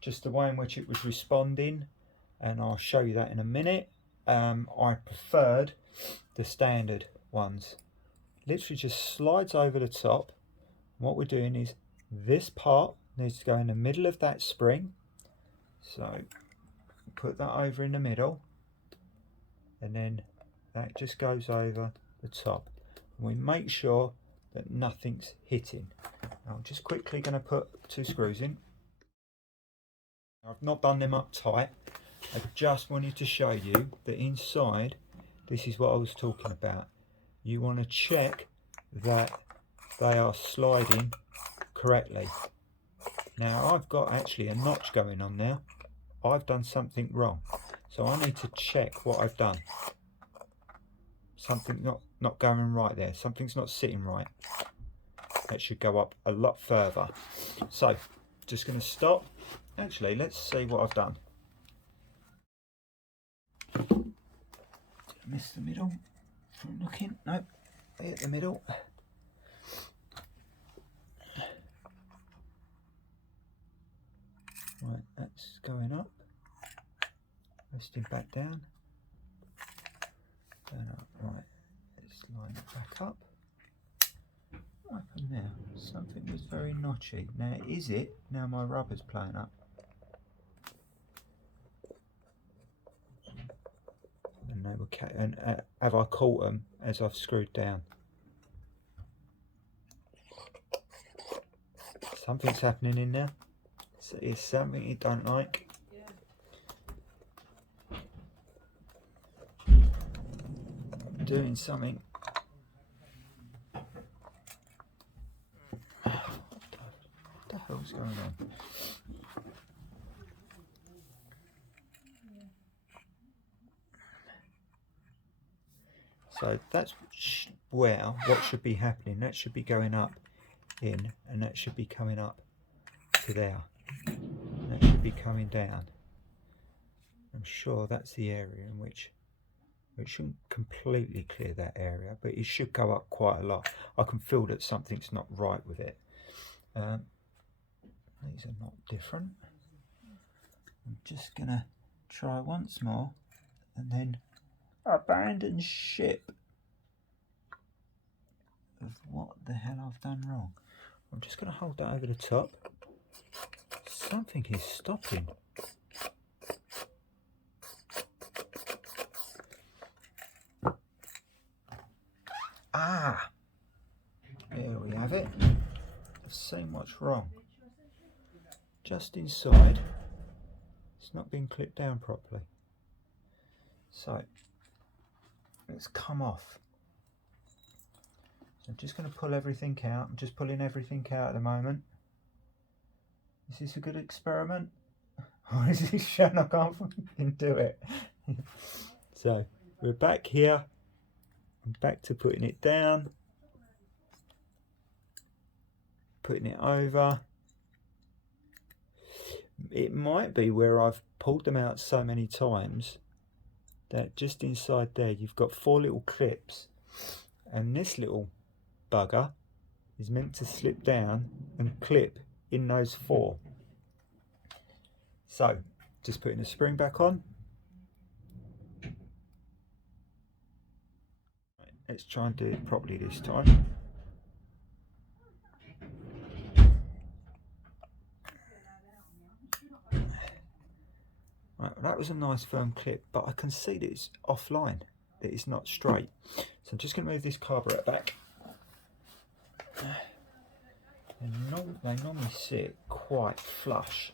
Just the way in which it was responding, and I'll show you that in a minute. I preferred the standard ones. Literally just slides over the top. What we're doing is this part needs to go in the middle of that spring. So put that over in the middle, and then that just goes over the top. And we make sure that nothing's hitting. Now I'm just quickly going to put 2 screws in. I've not done them up tight. I just wanted to show you that inside, this is what I was talking about. You want to check that they are sliding correctly. Now I've got actually a notch going on now. I've done something wrong. So I need to check what I've done. Something not going right there. Something's not sitting right. That should go up a lot further. So just going to stop. Actually, let's see what I've done. Missed the middle from looking. Nope, hit the middle. Right, that's going up. Resting back down. Going up. Right, let's line it back up. What happened there? Something was very notchy. Now, is it? Now my rubber's playing up. And they were have I caught them as I've screwed down? Something's happening in there. It's something you don't like. Doing something. What the hell's going on? So that's where what should be happening. That should be going up in, and that should be coming up to there. That should be coming down. I'm sure that's the area in which it shouldn't completely clear that area, but it should go up quite a lot. I can feel that something's not right with it. These are not different. I'm just gonna try once more and then abandon ship of what the hell I've done wrong. I'm just going to hold that over the top. Something is stopping. Ah, there we have it. I've seen what's wrong. Just inside, it's not been clipped down properly. So it's come off. So I'm just going to pull everything out. I'm just pulling everything out at the moment. Is this a good experiment? Or is this showing I can't fucking do it? So we're back here. I'm back to putting it down. Putting it over. It might be where I've pulled them out so many times that just inside there you've got 4 little clips, and this little bugger is meant to slip down and clip in those 4. So just putting the spring back on. Let's try and do it properly this time. Right, well, that was a nice firm clip, but I can see that it's offline, that it's not straight. So I'm just going to move this carburetor back. They normally sit quite flush,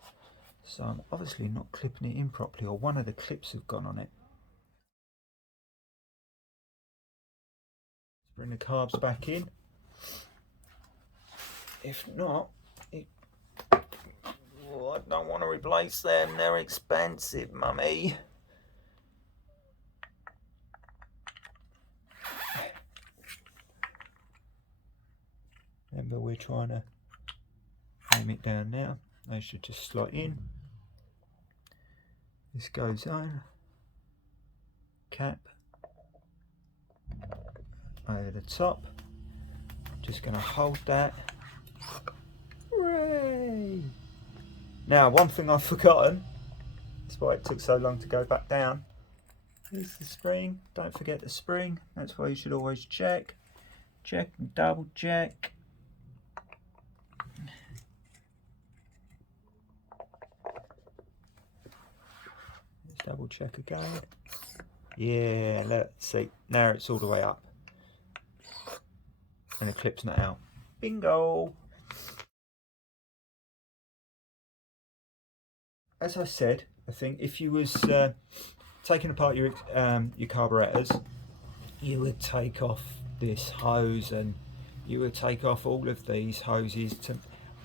so I'm obviously not clipping it in properly, or one of the clips have gone on it. Let's bring the carbs back in. If not, I don't want to replace them, they're expensive, mummy. Remember, we're trying to aim it down now. They should just slot in. This goes on. Cap over the top. Just going to hold that. Hooray! Now, one thing I've forgotten, that's why it took so long to go back down, is the spring. Don't forget the spring. That's why you should always check. Check and double check. Let's double check again. Yeah, let's see. Now it's all the way up. And the clip's not out. Bingo! As I said, I think if you was taking apart your carburetors, you would take off this hose and you would take off all of these hoses.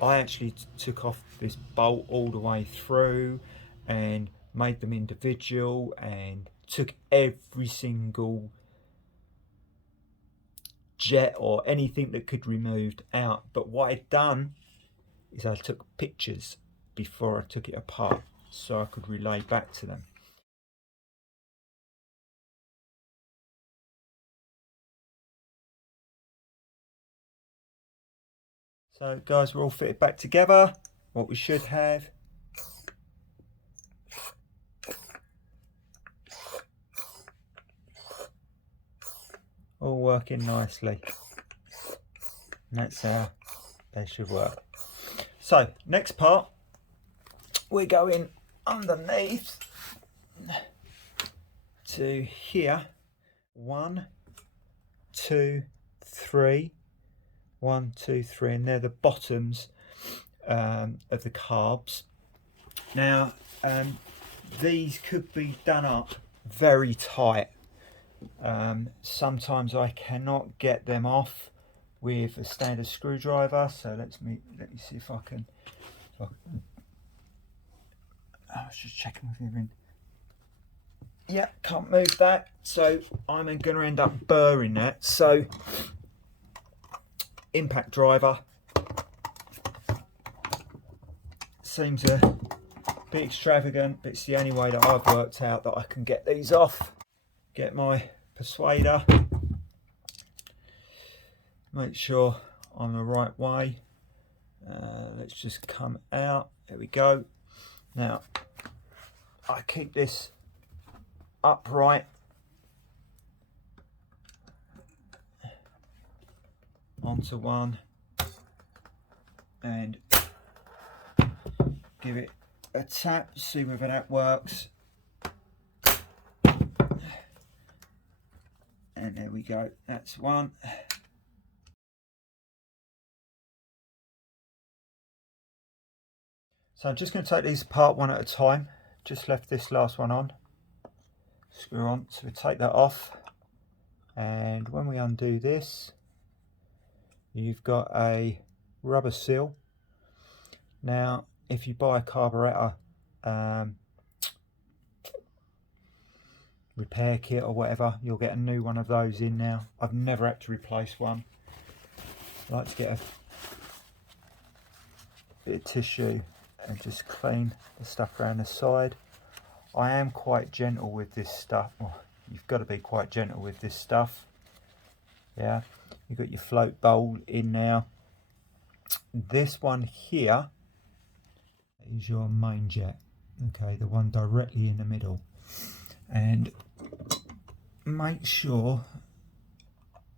I actually took off this bolt all the way through and made them individual and took every single jet or anything that could be removed out. But what I'd done is I took pictures before I took it apart so I could relay back to them. So guys, we're all fitted back together. What we should have all working nicely. And that's how they should work. So next part, we're going underneath to here. 1, 2, 3. 1, 2, 3, and they're the bottoms of the carbs. Now these could be done up very tight. Sometimes I cannot get them off with a standard screwdriver, so let me see if I can. I was just checking with you. Yeah, can't move that, so I'm going to end up burring that. So impact driver seems a bit extravagant, but it's the only way that I've worked out that I can get these off. Get my persuader, make sure I'm the right way. Let's just come out. There we go. Now I keep this upright onto one and give it a tap, see whether that works. And there we go, that's one. So I'm just going to take these apart one at a time. Just left this last one on. Screw on, so we take that off. And when we undo this, you've got a rubber seal. Now, if you buy a carburetor repair kit or whatever, you'll get a new one of those in now. I've never had to replace one. I like to get a bit of tissue and just clean the stuff around the side. I am quite gentle with this stuff. Well, you've got to be quite gentle with this stuff. Yeah, you've got your float bowl in now. This one here is your main jet. okay, the one directly in the middle, and make sure,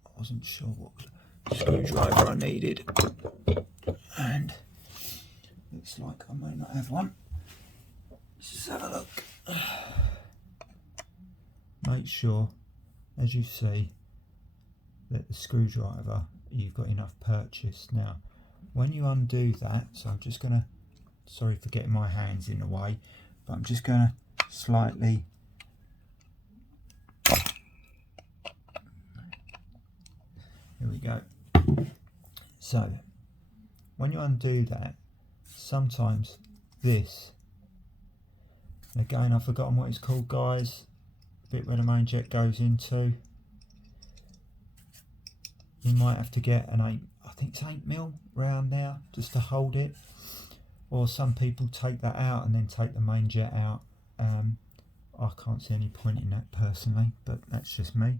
I wasn't sure what screwdriver I needed, and looks like I may not have one. Let's just have a look. Make sure, as you see, that the screwdriver, you've got enough purchase. Now when you undo that, so I'm just gonna, sorry for getting my hands in the way, but I'm just gonna slightly, here we go. So when you undo that, sometimes this, again I've forgotten what it's called, guys, the bit where the main jet goes into, you might have to get an 8, I think it's 8mm round there, just to hold it. Or some people take that out and then take the main jet out. I can't see any point in that personally, but that's just me.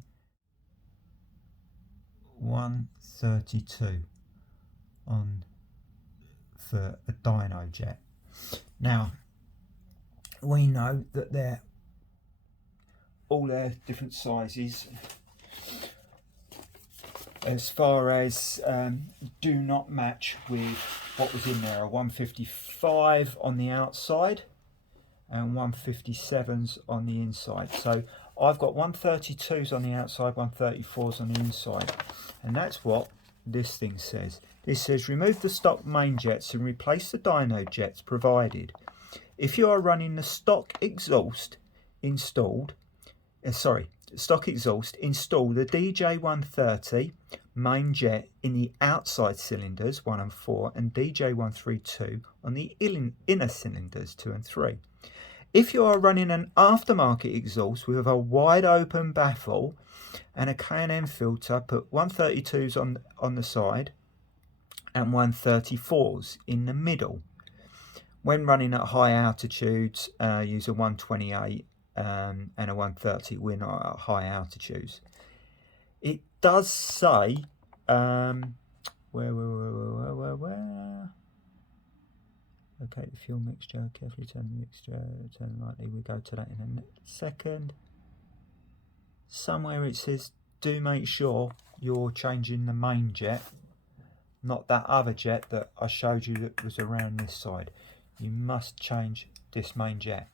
132 on for a Dynojet. Now we know that they're all their different sizes as far as do not match with what was in there. A 155 on the outside and 157s on the inside. So I've got 132s on the outside, 134s on the inside, and that's what this thing says. This says remove the stock main jets and replace the dyno jets provided. If you are running the stock exhaust installed, install the DJ130 main jet in the outside cylinders 1 and 4 and DJ132 on the inner cylinders 2 and 3. If you are running an aftermarket exhaust with a wide open baffle and a K&N filter, put 132s on the side and 134s in the middle. When running at high altitudes, use a 128 and a 130 when not at high altitudes. It does say where okay, the fuel mixture, carefully turn the mixture, turn lightly, we go to that in a second. Somewhere it says do make sure you're changing the main jet, not that other jet that I showed you that was around this side. You must change this main jet.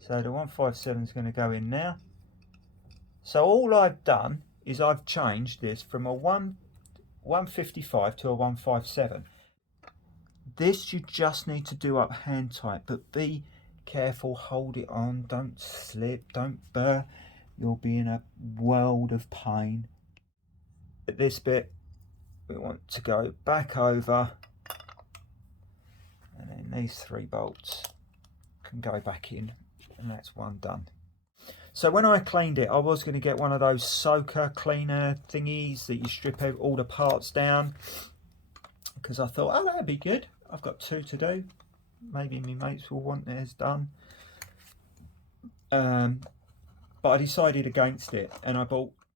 So the 157 is going to go in now. So all I've done is I've changed this from a 155 to a 157. This you just need to do up hand tight, but be careful, hold it on, don't slip, don't burr, you'll be in a world of pain. At this bit we want to go back over, and then these 3 bolts can go back in, and that's one done. So when I cleaned it, I was going to get one of those soaker cleaner thingies that you strip all the parts down, because I thought, oh, that'd be good. I've got 2 to do. Maybe my mates will want theirs done. But I decided against it, and I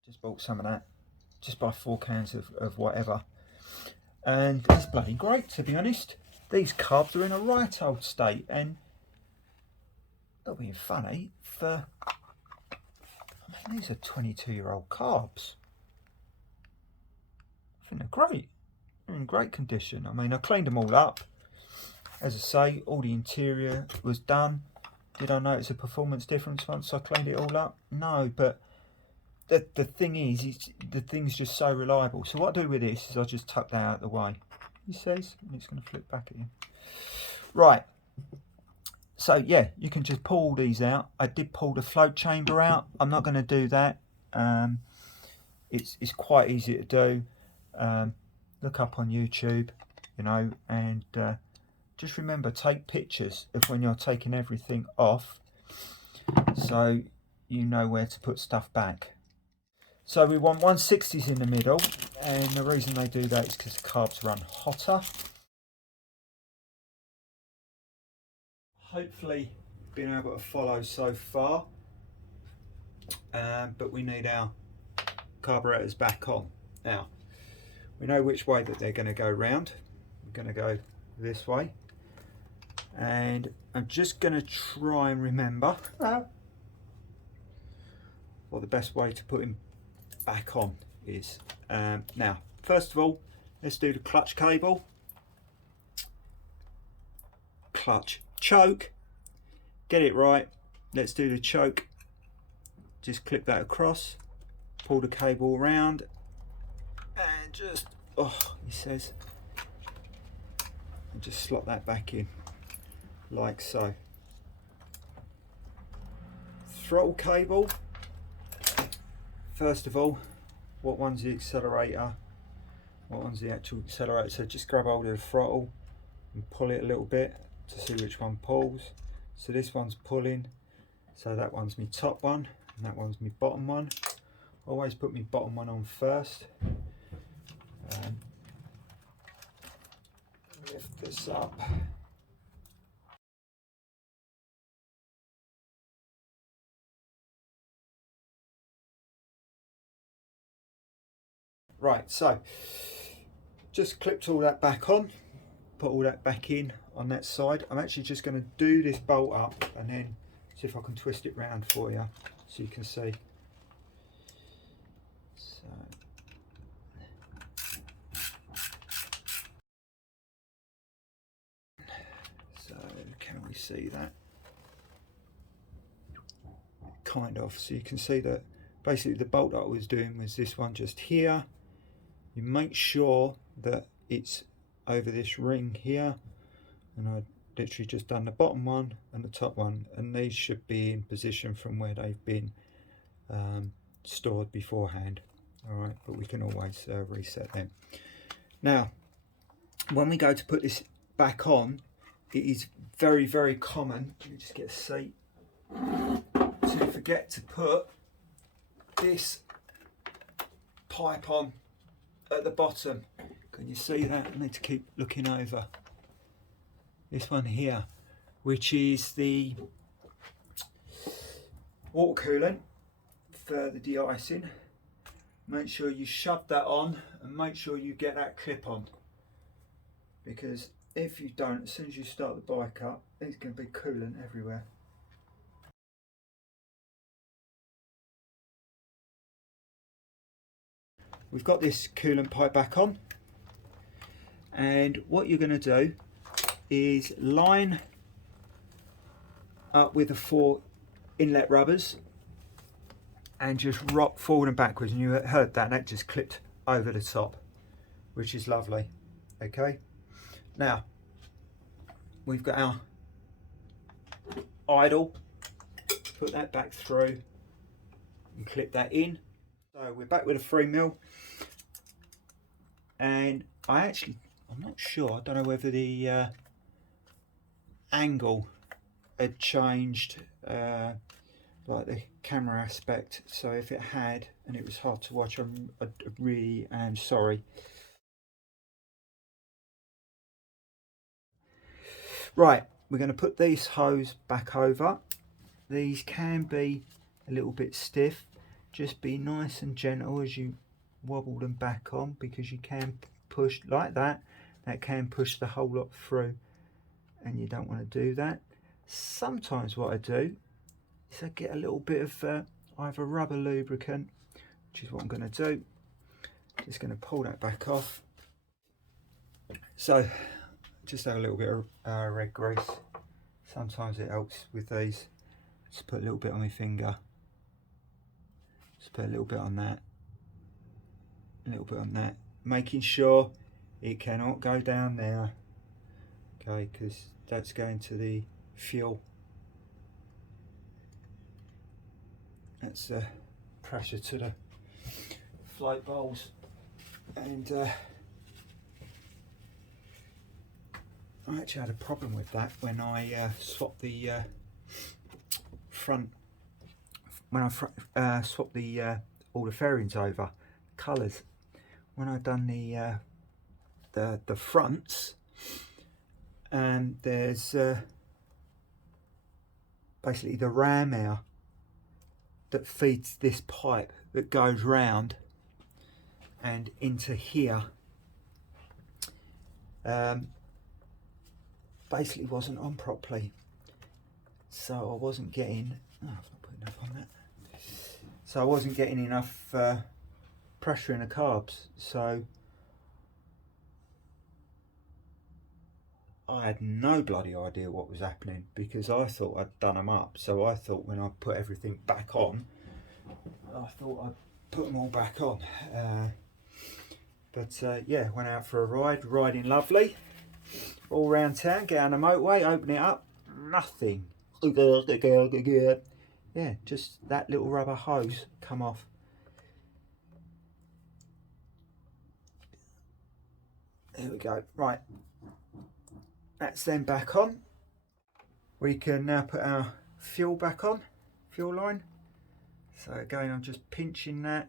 just bought some of that. Just buy 4 cans of whatever. And it's bloody great, to be honest. These carbs are in a right old state, and not being funny, I mean, these are 22-year-old carbs. I think they're great. They're in great condition. I mean, I cleaned them all up. As I say, all the interior was done. Did I notice a performance difference once I cleaned it all up? No, but the thing is, the thing's just so reliable. So what I do with this is I just tuck that out of the way. He says, and it's going to flip back at you. Right. So yeah, you can just pull these out. I did pull the float chamber out. I'm not going to do that. It's quite easy to do. Look up on YouTube, you know, and just remember, take pictures of when you're taking everything off, so you know where to put stuff back. So we want 160s in the middle, and the reason they do that is because the carbs run hotter. Hopefully been able to follow so far, but we need our carburetors back on. Now we know which way that they're going to go round. We're going to go this way, and I'm just going to try and remember what the best way to put him back on is. Now, first of all, let's do the clutch cable. Clutch choke. Get it right. Let's do the choke. Just clip that across. Pull the cable around. And just, he says, and just slot that back in. Like so. Throttle cable. First of all, what one's the accelerator? What one's the actual accelerator? So just grab hold of the throttle and pull it a little bit to see which one pulls. So this one's pulling, so that one's my top one and that one's my bottom one. Always put my bottom one on first. Lift this up. Right, so just clipped all that back on, put all that back in on that side. I'm actually just going to do this bolt up and then see if I can twist it round for you so you can see. So can we see that? Kind of. So you can see that basically the bolt that I was doing was this one just here. You make sure that it's over this ring here, and I literally just done the bottom one and the top one, and these should be in position from where they've been stored beforehand. Alright, but we can always reset them. Now when we go to put this back on, it is very, very common, let me just get a seat, to forget to put this pipe on at the bottom. Can you see that? I need to keep looking over. This one here, which is the water coolant for the de-icing. Make sure you shove that on and make sure you get that clip on, because if you don't, as soon as you start the bike up, there's going to be coolant everywhere. We've got this coolant pipe back on, and what you're going to do is line up with the 4 inlet rubbers and just rock forward and backwards, and you heard that, and that just clipped over the top, which is lovely. Okay, now we've got our idle, put that back through and clip that in. So we're back with a 3mm, and I'm not sure, I don't know whether the angle had changed, like the camera aspect, so if it had and it was hard to watch, I really am sorry. Right, we're going to put these hose back over. These can be a little bit stiff, just be nice and gentle as you wobble them back on, because you can push like that, that can push the whole lot through, and you don't want to do that. Sometimes what I do is I get a little bit of either rubber lubricant, which is what I'm going to do. Just going to pull that back off. So just have a little bit of red grease. Sometimes it helps with these. Just put a little bit on my finger. Just put a little bit on that. A little bit on that. Making sure it cannot go down there. Okay, because that's going to the fuel. That's the pressure to the float bowls. And I actually had a problem with that when I swapped the front, when I swapped the all the fairings over colours. When I done the fronts, and there's basically the ram air that feeds this pipe that goes round and into here, basically wasn't on properly. so I wasn't getting, oh, I've not put enough on that, so I wasn't getting enough pressure in the carbs, so I had no bloody idea what was happening, because I thought I'd done them up. So I thought when I put everything back on, I thought I'd put them all back on. But yeah, went out for a ride, riding lovely, all round town, get on the motorway, open it up, nothing. Yeah, just that little rubber hose come off. There we go, right. That's then back on. We can now put our fuel back on, fuel line. So again, I'm just pinching that.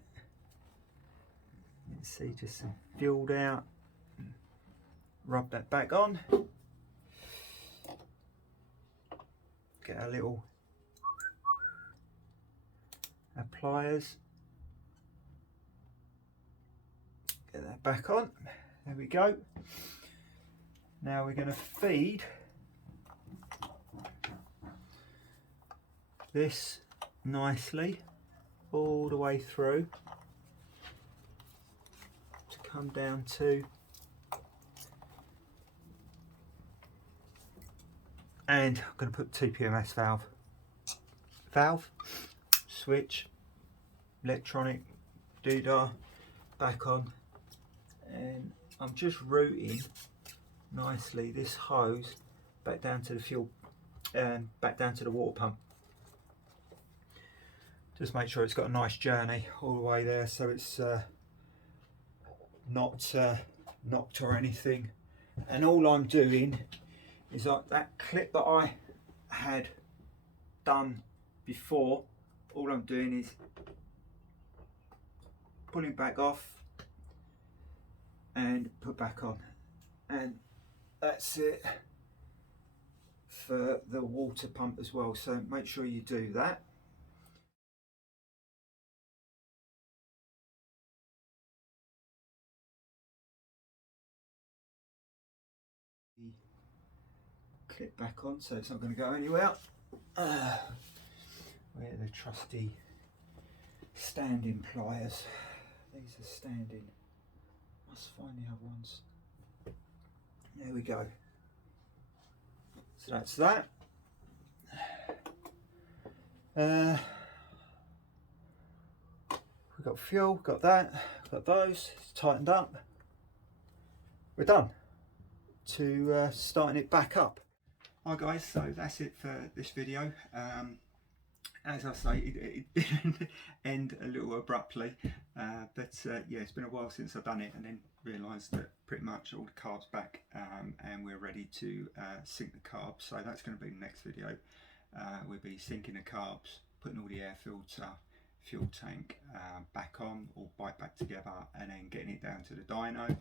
You can see just some fuel out. Rub that back on. Get our little pliers. Get that back on. There we go. Now we're going to feed this nicely all the way through to come down to, and I'm going to put TPMS valve, switch, electronic doodah back on, and I'm just routing nicely this hose back down to the fuel, back down to the water pump. Just make sure it's got a nice journey all the way there, so it's not knocked or anything. And all I'm doing is like that clip that I had done before, all I'm doing is pulling back off and put back on, and that's it for the water pump as well, so make sure you do that. Clip back on so it's not going to go anywhere. Where are the trusty standing pliers? These are standing. Must find the other ones. There we go. So that's that. We've got fuel, got that, got those, it's tightened up. We're done to starting it back up. Hi guys, so that's it for this video. As I say, it did end a little abruptly, but yeah, it's been a while since I've done it, and then realised that pretty much all the carbs back, and we're ready to sync the carbs. So that's going to be the next video. We'll be syncing the carbs, putting all the air filter, fuel tank back on, all bike back together, and then getting it down to the dyno.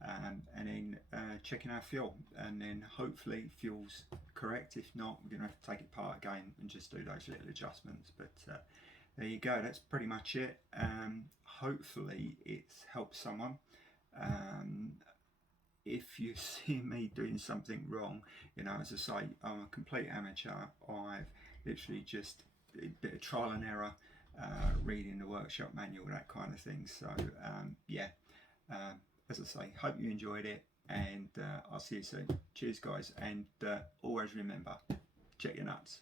And then checking our fuel, and then hopefully fuel's correct. If not, we're going to have to take it apart again and just do those little adjustments. But there you go, that's pretty much it. Hopefully it's helped someone. If you see me doing something wrong, you know, as I say, I'm a complete amateur. I've literally just a bit of trial and error, reading the workshop manual, that kind of thing. So yeah, as I say, hope you enjoyed it, and I'll see you soon. Cheers guys, and always remember, check your nuts.